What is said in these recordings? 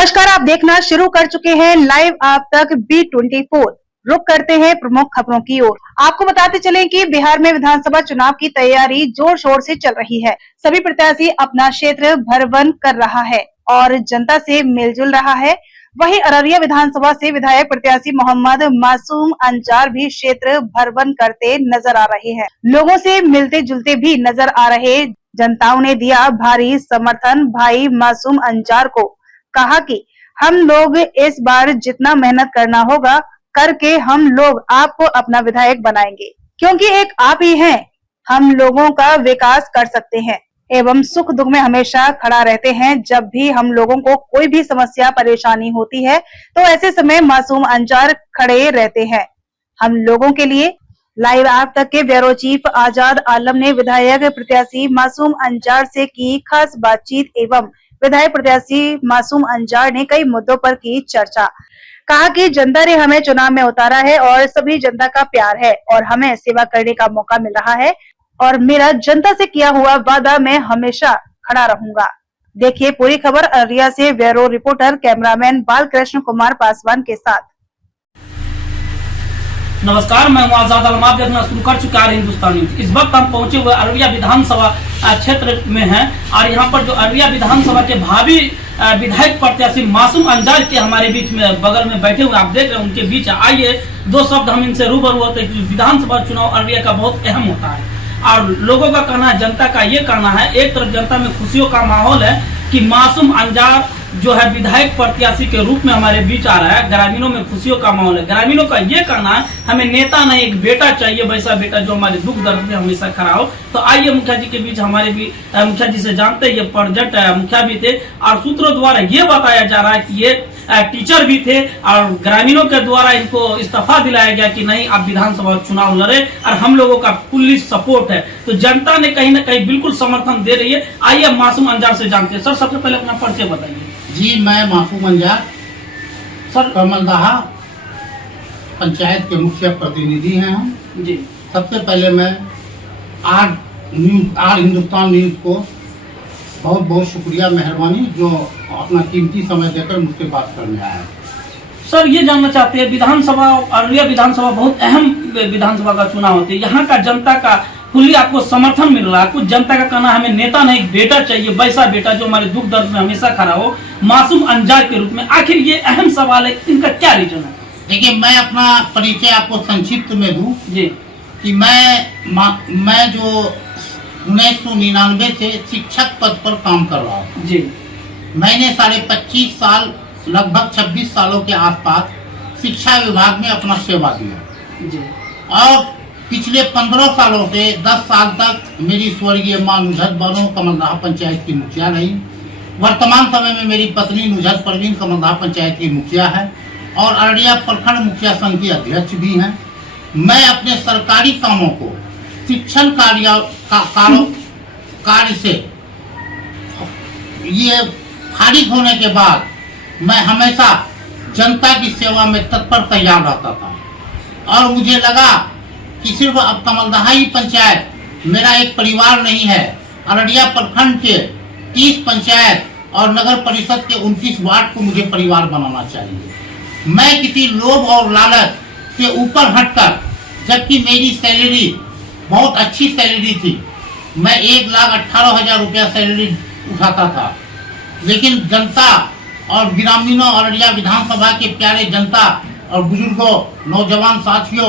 नमस्कार, आप देखना शुरू कर चुके हैं लाइव आप तक B24। रुक करते हैं प्रमुख खबरों की ओर। आपको बताते चलें कि बिहार में विधानसभा चुनाव की तैयारी जोर शोर से चल रही है। सभी प्रत्याशी अपना क्षेत्र भर-वन कर रहा है और जनता से मिलजुल रहा है। वहीं अररिया विधानसभा से विधायक प्रत्याशी मोहम्मद मासूम अंजार भी क्षेत्र भर-वन करते नजर आ रहे हैं। लोगों से मिलते जुलते भी नजर आ रहे जनताओं ने दिया भारी समर्थन भाई मासूम अंजार को। कहा कि हम लोग इस बार जितना मेहनत करना होगा करके हम लोग आपको अपना विधायक बनाएंगे, क्योंकि एक आप ही हैं हम लोगों का विकास कर सकते हैं एवं सुख दुख में हमेशा खड़ा रहते हैं। जब भी हम लोगों को कोई भी समस्या परेशानी होती है तो ऐसे समय मासूम अंजार खड़े रहते हैं हम लोगों के लिए। लाइव आप तक के ब्यूरो चीफ आजाद आलम ने विधायक प्रत्याशी मासूम अंजार से की खास बातचीत एवं विधायक प्रत्याशी मासूम अंजार ने कई मुद्दों पर की चर्चा। कहा कि जनता ने हमें चुनाव में उतारा है और सभी जनता का प्यार है और हमें सेवा करने का मौका मिल रहा है और मेरा जनता से किया हुआ वादा मैं हमेशा खड़ा रहूंगा। देखिए पूरी खबर अररिया से bureau reporter cameraman Balkrishna Kumar Paswan के साथ। नमस्कार, मैं हूं आजाद आलम। आप देखना शुरू कर चुका है हिंदुस्तानी। इस वक्त हम पहुंचे हुए अररिया विधानसभा क्षेत्र में हैं और यहां पर जो अररिया विधानसभा के भावी विधायक प्रत्याशी मासूम अंजार के हमारे बीच में बगल में बैठे हुए आप देख रहे हैं। उनके बीच आइए दो शब्द हम इनसे रूबरू होते हैं। विधानसभा चुनाव अररिया का बहुत अहम होता है और लोगों का कहना है, जनता का ये कहना है, एक तरफ जनता में खुशियों का माहौल है कि मासूम अंजार जो है विधायक प्रत्याशी के रूप में हमारे बीच आ रहा है। ग्रामीणों में खुशियों का माहौल है। ग्रामीणों का ये कहना है हमें नेता नहीं एक बेटा चाहिए, वैसा बेटा जो हमारे दुख दर्द में हमेशा खड़ा हो। तो आइए मुखिया जी के बीच हमारे भी मुखिया जी से जानते हैं। ये प्रोजेक्ट मुखिया भी थे और सूत्रों द्वारा ये बताया जा रहा है कि ये टीचर भी थे और ग्रामीणों के द्वारा इनको इस्तीफा दिलाया गया कि नहीं आप विधानसभा चुनाव लड़े और हम लोगों का फुल्ली सपोर्ट है। तो जनता ने कहीं ना कहीं बिल्कुल समर्थन दे रही है। आइए मासूम अंजार से जानते हैं। सर सबसे पहले अपना परिचय बताइए। जी, मैं मासूम अंजार सर कमलदहा पंचायत के मुख्य प्रतिनिधि हैं हम जी। सबसे पहले मैं आर हिंदुस्तान न्यूज को बहुत बहुत शुक्रिया, मेहरबानी जो अपना कीमती समय देकर मुझसे बात करने आया। सर ये जानना चाहते हैं, विधानसभा अररिया विधानसभा बहुत अहम विधानसभा का चुनाव होती है। यहाँ का जनता का फुल्ली आपको समर्थन मिल रहा है। कुछ जनता का कहना हमें नेता नहीं एक बेटा चाहिए, वैसा बेटा जो हमारे दुख दर्द में हमेशा खड़ा हो, मासूम अंजार के रूप में। आखिर ये अहम सवाल है, इनका क्या रीजन है? देखिए, मैं अपना परिचय आपको संक्षिप्त में दूं जी कि मैं जो 1999 से शिक्षक पद पर काम कर रहा हूँ जी। मैंने 25.5 साल लगभग 26 सालों के आसपास शिक्षा विभाग में अपना सेवा दिया जी। और पिछले 15 सालों से 10 साल तक मेरी स्वर्गीय मां नुजहत बानो कमलदहा पंचायत की मुखिया रही। वर्तमान समय में मेरी पत्नी नुजहत परवीन कमलदहा पंचायत की मुखिया है और अररिया प्रखंड मुखिया संघ की अध्यक्ष भी हैं। मैं अपने सरकारी कामों को शिक्षण कार्य से ये फारिग होने के बाद मैं हमेशा जनता की सेवा में तत्पर तैयार रहता था और मुझे लगा कि सिर्फ अब कमलदहा ही पंचायत मेरा एक परिवार नहीं है। अररिया प्रखंड के 30 पंचायत और नगर परिषद के 29 वार्ड को मुझे परिवार बनाना चाहिए। मैं किसी लोभ और लालच से ऊपर हटकर, जबकि मेरी सैलरी बहुत अच्छी सैलरी थी, मैं 1,18,000 रुपया सैलरी उठाता था, लेकिन जनता और ग्रामीणों अररिया विधानसभा के प्यारे जनता और बुजुर्गों नौजवान साथियों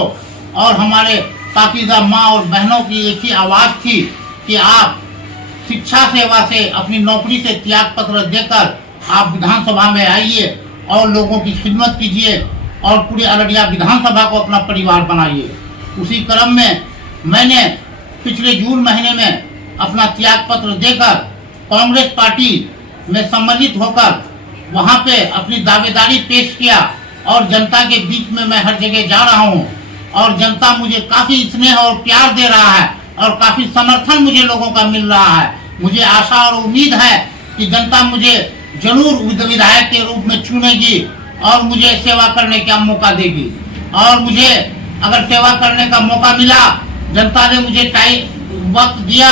और हमारे पाकीज़ा माँ और बहनों की एक ही आवाज़ थी कि आप शिक्षा सेवा से अपनी नौकरी से त्याग पत्र देकर आप विधानसभा में आइए और लोगों की खिदमत कीजिए और पूरे अररिया विधानसभा को अपना परिवार बनाइए। उसी क्रम में मैंने पिछले जून महीने में अपना त्याग पत्र देकर कांग्रेस पार्टी में सम्मिलित होकर वहाँ पे अपनी दावेदारी पेश किया और जनता के बीच में मैं हर जगह जा रहा हूँ और जनता मुझे काफ़ी स्नेह और प्यार दे रहा है और काफ़ी समर्थन मुझे लोगों का मिल रहा है। मुझे आशा और उम्मीद है कि जनता मुझे जरूर विधायक के रूप में चुनेगी और मुझे सेवा करने का मौका देगी। और मुझे अगर सेवा करने का मौका मिला, जनता ने मुझे वक्त दिया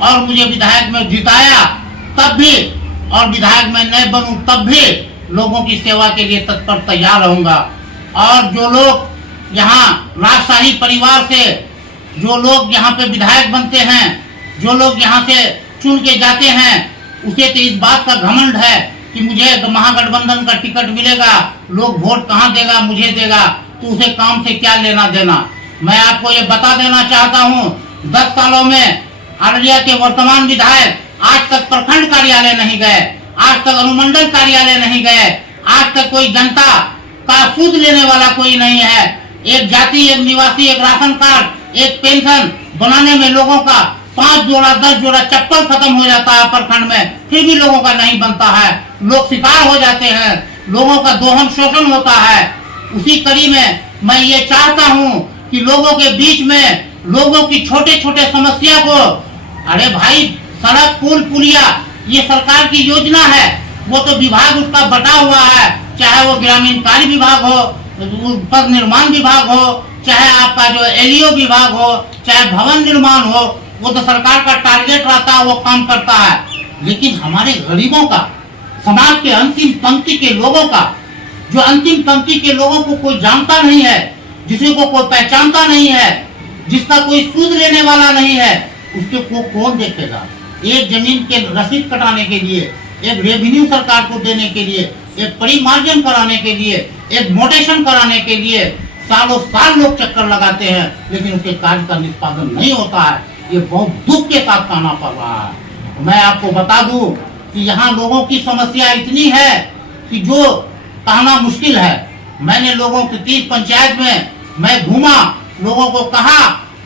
और मुझे विधायक में जिताया, तब भी और विधायक में नहीं बनूं तब भी लोगों की सेवा के लिए तत्पर तैयार रहूंगा। और जो लोग यहाँ राजशाही परिवार से जो लोग यहाँ पे विधायक बनते हैं, जो लोग यहाँ से चुन के जाते हैं, उसे तो इस बात का घमंड है कि मुझे महागठबंधन का टिकट मिलेगा, लोग वोट कहाँ देगा, मुझे देगा, तो उसे काम से क्या लेना देना। मैं आपको ये बता देना चाहता हूँ, 10 सालों में अररिया के वर्तमान विधायक आज तक प्रखंड कार्यालय नहीं गए, आज तक अनुमंडल कार्यालय नहीं गए, आज तक कोई जनता का सूद लेने वाला कोई नहीं है। एक जाति, एक निवासी, एक राशन कार्ड, एक पेंशन बनाने में लोगों का 5 जोड़ा 10 जोड़ा चप्पल खत्म हो जाता है प्रखंड में, फिर भी लोगों का नहीं बनता है। लोग शिकार हो जाते हैं, लोगों का दोहन शोषण होता है। उसी कड़ी में मैं ये चाहता हूँ कि लोगों के बीच में लोगों की छोटे छोटे समस्या को, अरे भाई सड़क पुल पुलिया ये सरकार की योजना है, वो तो विभाग उसका बटा हुआ है, चाहे वो ग्रामीण कार्य विभाग हो, पथ निर्माण विभाग हो, चाहे आपका जो एलईओ विभाग हो, चाहे भवन निर्माण हो, वो तो सरकार का टारगेट रहता है, वो काम करता है। लेकिन हमारे गरीबों का, समाज के अंतिम पंक्ति के लोगों का, जो अंतिम पंक्ति के लोगों को कोई जानता नहीं है, जिसे को कोई पहचानता नहीं है, जिसका कोई सूद लेने वाला नहीं है, उसके को कौन देखेगा। एक जमीन के रसीद कटाने के लिए, एक रेवेन्यू सरकार को देने के लिए, एक परिमार्जन कराने के लिए, एक मोटेशन कराने के लिए सालों साल लोग चक्कर लगाते हैं, लेकिन उसके कार्य का निष्पादन नहीं होता है। ये बहुत दुख के साथ कहना पड़ रहा है। मैं आपको बता दूं कि यहाँ लोगों की समस्या इतनी है कि जो कहना मुश्किल है। मैंने लोगों की 30 पंचायत में मैं घूमा, लोगों को कहा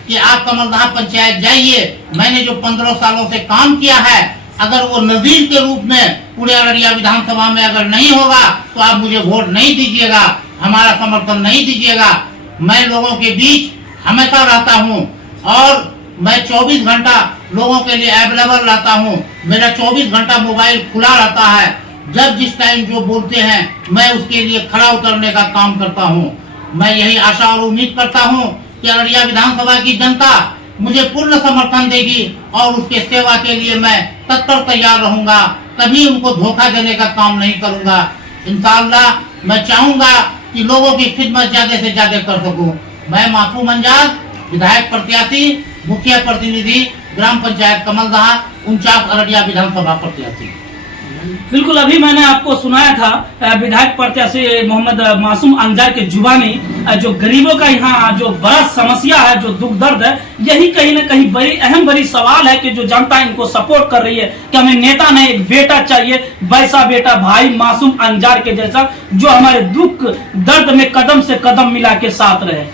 कि आप कमलदहा पंचायत जाइए, मैंने जो 15 सालों से काम किया है, अगर वो नजीर के रूप में पूरे अररिया विधानसभा में अगर नहीं होगा तो आप मुझे वोट नहीं दीजिएगा, हमारा समर्थन नहीं दीजिएगा। मैं लोगों के बीच हमेशा रहता हूँ और मैं 24 घंटा लोगों के लिए अवेलेबल रहता हूँ। मेरा 24 घंटा मोबाइल खुला रहता है। जब जिस टाइम जो बोलते हैं मैं उसके लिए खड़ा उतरने का काम करता हूँ। मैं यही आशा और उम्मीद करता हूँ कि अररिया विधानसभा की जनता मुझे पूर्ण समर्थन देगी और उसके सेवा के लिए मैं तत्पर तैयार रहूंगा। कभी उनको धोखा देने का काम नहीं करूंगा। इंशाअल्लाह मैं चाहूंगा कि लोगों की खिदमत ज्यादा से ज्यादा कर सकूं। मैं मासूम अंजाद, विधायक प्रत्याशी, मुखिया प्रतिनिधि, ग्राम पंचायत कमलदहा, 49 अररिया विधानसभा प्रत्याशी। बिल्कुल, अभी मैंने आपको सुनाया था विधायक प्रत्याशी मोहम्मद मासूम अंजार के जुबानी, जो गरीबों का यहाँ जो बड़ा समस्या है, जो दुख दर्द है, यही कहीं ना कहीं बड़ी सवाल है कि जो जनता इनको सपोर्ट कर रही है कि हमें नेता नहीं एक बेटा चाहिए, वैसा बेटा भाई मासूम अंजार के जैसा, जो हमारे दुख दर्द में कदम से कदम मिला के साथ रहे।